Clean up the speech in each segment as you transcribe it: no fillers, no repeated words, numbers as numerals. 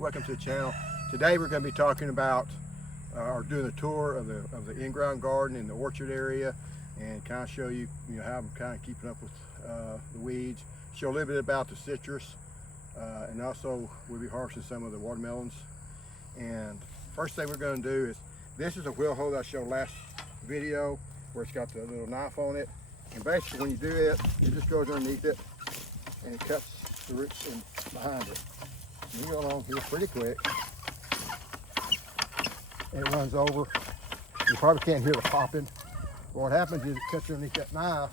Welcome to the channel. Today we're going to be talking about or doing a tour of the in-ground garden in the orchard area, and kind of show you, how I'm kind of keeping up with the weeds. Show a little bit about the citrus, and also we'll be harvesting some of the watermelons. And first thing we're going to do is, this is a wheel hoe that I showed last video, where it's got the little knife on it. And basically when you do it, it just goes underneath it and it cuts the roots in behind it. And you go along here pretty quick. And it runs over. You probably can't hear the popping. But what happens is it cuts underneath that knife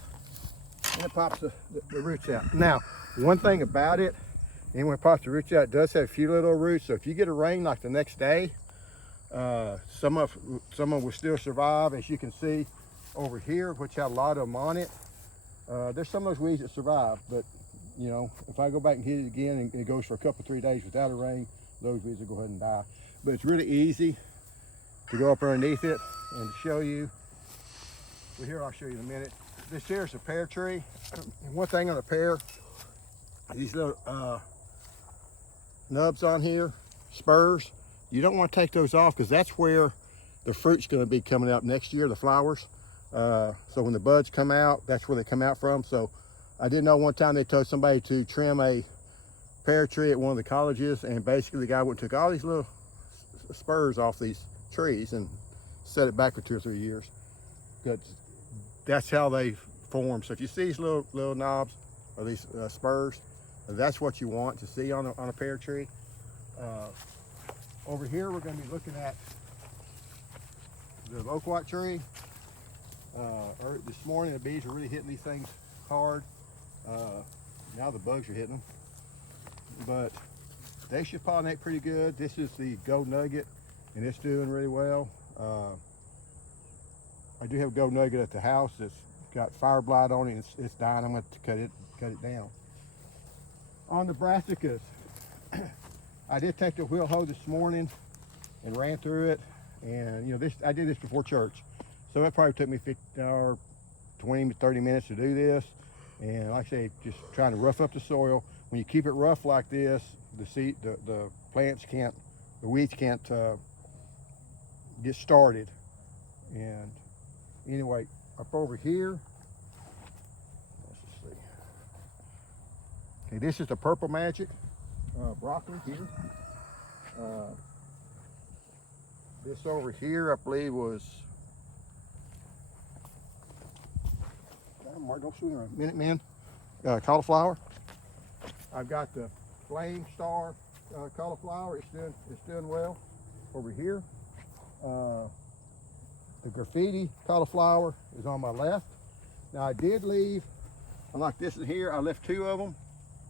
and it pops the roots out. Now, one thing about it, and when it pops the roots out, it does have a few little roots. So if you get a rain like the next day, some of them will still survive. As you can see over here, which have a lot of them on it, there's some of those weeds that survive. But if I go back and hit it again and it goes for a couple, 3 days without a rain, those weeds will go ahead and die. But it's really easy to go up underneath it and show you. Well, here I'll show you in a minute. This here is a pear tree. And one thing on a pear, these little nubs on here, spurs, you don't want to take those off, because that's where the fruit's going to be coming out next year, the flowers. So when the buds come out, that's where they come out from. So I did know one time they told somebody to trim a pear tree at one of the colleges, and basically the guy went and took all these little spurs off these trees and set it back for 2 or 3 years. That's how they form. So if you see these little knobs or these spurs, that's what you want to see on a pear tree. Over here we're going to be looking at the loquat tree. This morning the bees were really hitting these things hard. Now the bugs are hitting them, but they should pollinate pretty good. This is the gold nugget, and it's doing really well. I do have a gold nugget at the house that's got fire blight on it. It's dying. I'm going to cut it down. On the brassicas, I did take the wheel hoe this morning and ran through it, and I did this before church, so it probably took me 20 to 30 minutes to do this. And like I say, just trying to rough up the soil. When you keep it rough like this, the plants can't, the weeds can't get started. And anyway, up over here, let's just see. Okay, this is the purple magic broccoli here. This over here, I believe, was Minuteman cauliflower. I've got the flame star cauliflower. It's doing well over here. The graffiti cauliflower is on my left. Now I did leave, unlike this in here, I left 2 of them.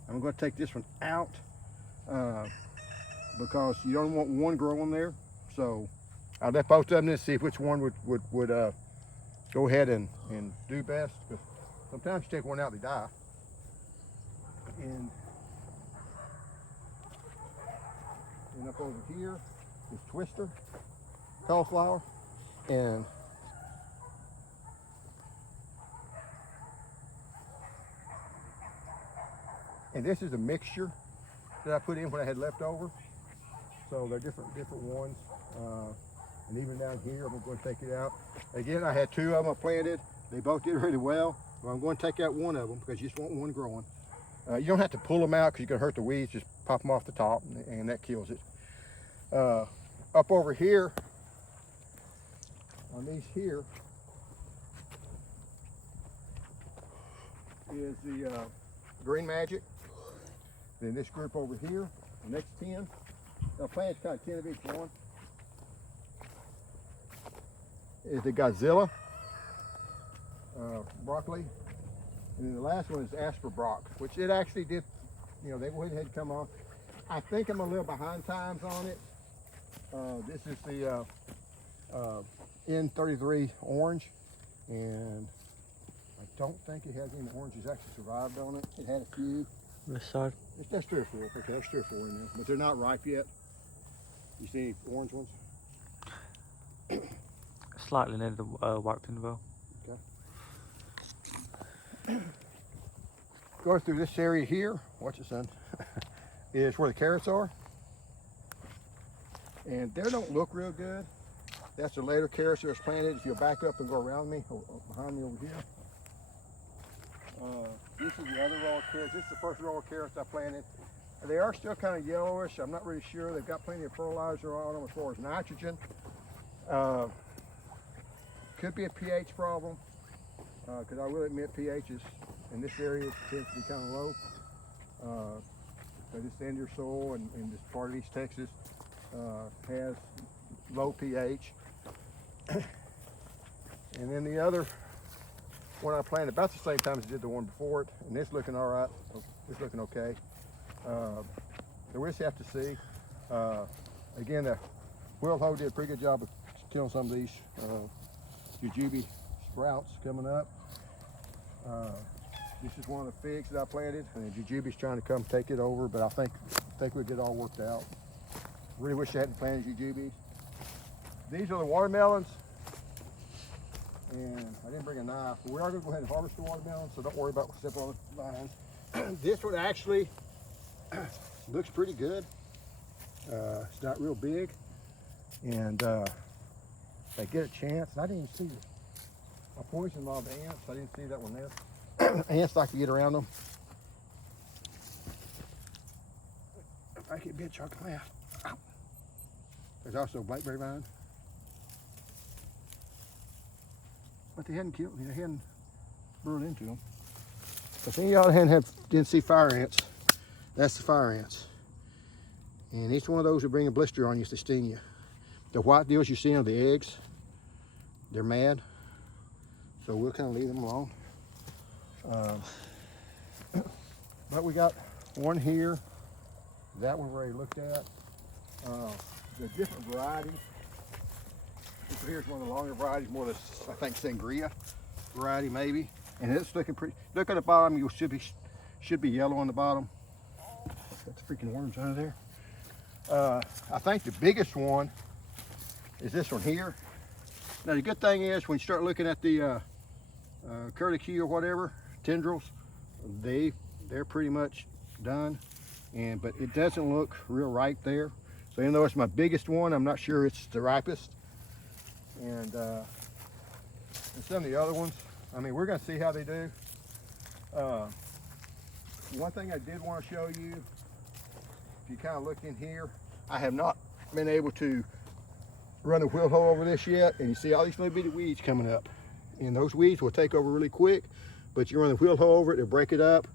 I'm going to take this one out because you don't want one growing there. So I left both of them to see which one would go ahead and do best. Because sometimes you take one out, they die. And up over here is twister cauliflower, and this is a mixture that I put in when I had left over. So they're different ones. And even down here, I'm going to take it out. Again, I had 2 of them I planted. They both did really well. But I'm going to take out one of them because you just want one growing. You don't have to pull them out because you're going to hurt the weeds. Just pop them off the top, and that kills it. Up over here, on these here, is the green magic. Then this group over here, the next 10. I'll plant kind of 10 of each one. Is the Godzilla broccoli. And then the last one is Asper Brock, which it actually did, they went ahead and come on. I think I'm a little behind times on it. This is the N33 orange, and I don't think it has any oranges actually survived on it. It had a few. This side? There's 3 or 4. Okay, there's 3 or 4 in there, but they're not ripe yet. You see any orange ones? Slightly near the white pin well. Okay. Going through this area here, watch it, son, is where the carrots are. And they don't look real good. That's the later carrots that was planted. If you'll back up and go around me, or behind me over here. This is the other row of carrots. This is the first row of carrots I planted. They are still kind of yellowish. I'm not really sure. They've got plenty of fertilizer on them as far as nitrogen. Could be a pH problem, because I will admit pH is, in this area, tends to be kind of low. But this Indian soil and this part of East Texas has low pH. And then the other one I planted about the same time as I did the one before it, and it's looking all right. It's looking okay. So we'll just have to see. Again, the wheel hoe did a pretty good job of killing some of these jujube sprouts coming up. This is one of the figs that I planted, and the jujube's trying to come take it over, but I think we'll get it all worked out. Really wish I hadn't planted jujubes. These are the watermelons, and I didn't bring a knife, but we are going to go ahead and harvest the watermelons, so don't worry about stepping on the vines. This one actually looks pretty good. It's not real big, and if I get a chance, I didn't even see it. I poisoned a lot of ants. I didn't see that one there. Ants like to get around them. If I could bitch, I can laugh. Ow. There's also blackberry vine. But they hadn't killed, they hadn't burned into them. If any of y'all didn't see fire ants, that's the fire ants. And each one of those will bring a blister on you if they sting you. The white deals you see on the eggs, they're mad. So we'll kind of leave them alone. But we got one here. That one we already looked at. The different varieties. This here's one of the longer varieties, more of this, I think, sangria variety maybe. And it's looking pretty. Look at the bottom. You should be yellow on the bottom. Got the freaking worms under there. I think the biggest one is this one here. Now the good thing is when you start looking at the curlicue or whatever tendrils, they're pretty much done. But it doesn't look real ripe there. So even though it's my biggest one, I'm not sure it's the ripest. And some of the other ones, I mean, we're going to see how they do. One thing I did want to show you, if you kind of look in here, I have not been able to run the wheel hoe over this yet, and you see all these little bitty weeds coming up. And those weeds will take over really quick, but you run the wheel hoe over it, it'll break it up,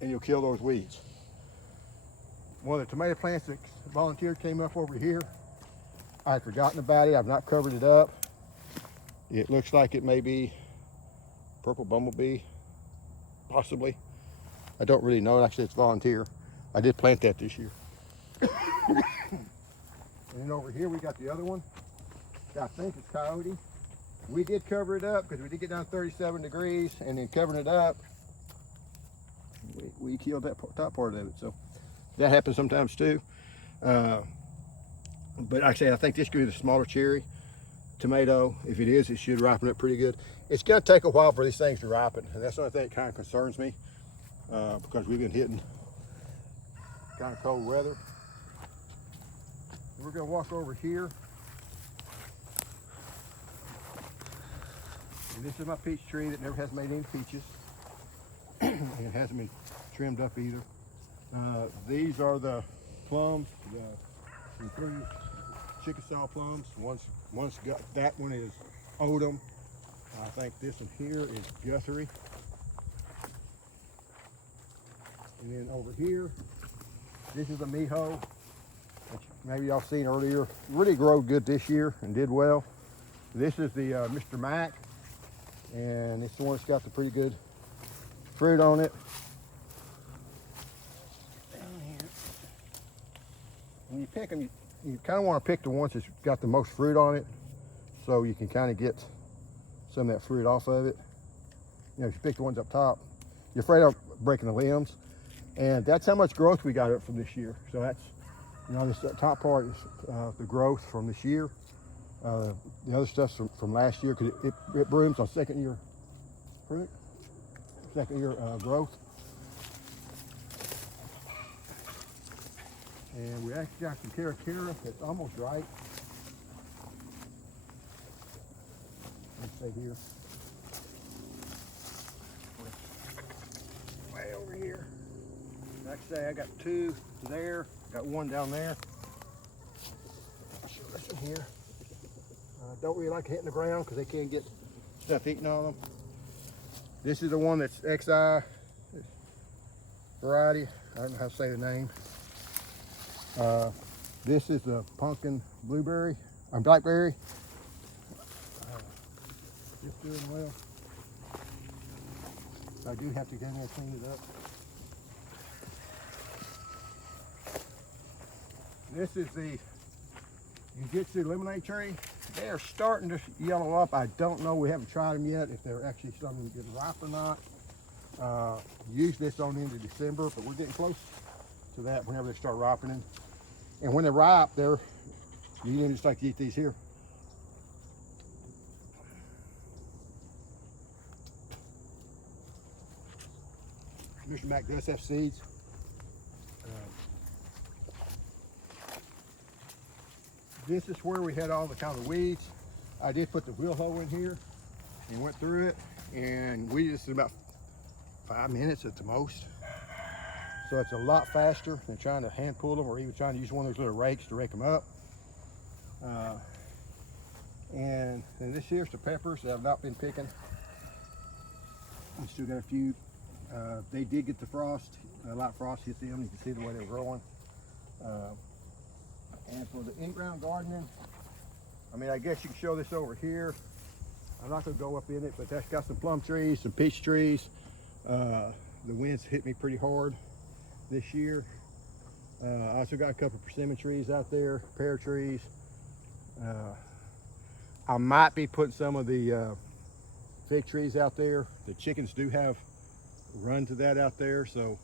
and you'll kill those weeds. One of the tomato plants that volunteered came up over here. I had forgotten about it. I've not covered it up. It looks like it may be purple bumblebee, possibly. I don't really know. Actually, it's volunteer. I did plant that this year. And then over here we got the other one. I think it's coyote. We did cover it up because we did get down to 37 degrees, and then covering it up, we killed that top part of it. So that happens sometimes too. But like I say, I think this could be the smaller cherry tomato. If it is, it should ripen up pretty good. It's going to take a while for these things to ripen, and that's the only thing that kind of concerns me because we've been hitting kind of cold weather. We're going to walk over here. And this is my peach tree that never has made any peaches. And it hasn't been trimmed up either. These are the plums, the 3 Chickasaw plums. One's got, that one is Odom. I think this one here is Guthrie. And then over here, this is a Miho, which maybe y'all seen earlier. Really grew good this year and did well. This is the Mr. Mac, and it's the one that's got the pretty good fruit on it. Down here. When you pick them, you kind of want to pick the ones that's got the most fruit on it, so you can kind of get some of that fruit off of it. You know, if you pick the ones up top, you're afraid of breaking the limbs. And that's how much growth we got up from this year. So that's, you know, this top part is the growth from this year. The other stuff's from last year because it blooms on second year fruit, second year growth. And we actually got some cara that's almost right. Let's say here. Way over here. Like I say, I got 2 there, got 1 down there. I'll show this one here. Don't really like hitting the ground because they can get stuff eaten on them. This is the one that's XI variety. I don't know how to say the name. This is the pumpkin blueberry, or blackberry. Just doing well. I do have to get in there and clean it up. This is the Jiu-Jitsu lemonade tree. They are starting to yellow up. I don't know, we haven't tried them yet, if they're actually starting to get ripe or not. Usually it's on into December, but we're getting close to that whenever they start ripening. And when they're ripe, you can just like to eat these here. Mr. Mac does have seeds. This is where we had all the kind of weeds. I did put the wheel hoe in here and went through it, and weeded this in about 5 minutes at the most. So it's a lot faster than trying to hand pull them or even trying to use one of those little rakes to rake them up. And this here's the peppers that I've not been picking. We still got a few. They did get the frost. A lot of frost hit them. You can see the way they're growing. And for the in-ground gardening, I mean, I guess you can show this over here. I'm not going to go up in it, but that's got some plum trees, some peach trees. The winds hit me pretty hard this year. I also got a couple of persimmon trees out there, pear trees. I might be putting some of the fig trees out there. The chickens do have run to that out there, so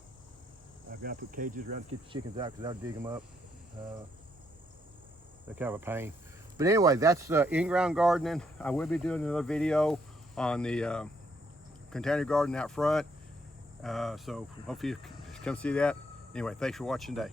I've got to put cages around to keep the chickens out because I'll dig them up. They're kind of a pain. But anyway, that's in-ground gardening. I will be doing another video on the container garden out front. So hopefully you come see that. Anyway, thanks for watching today.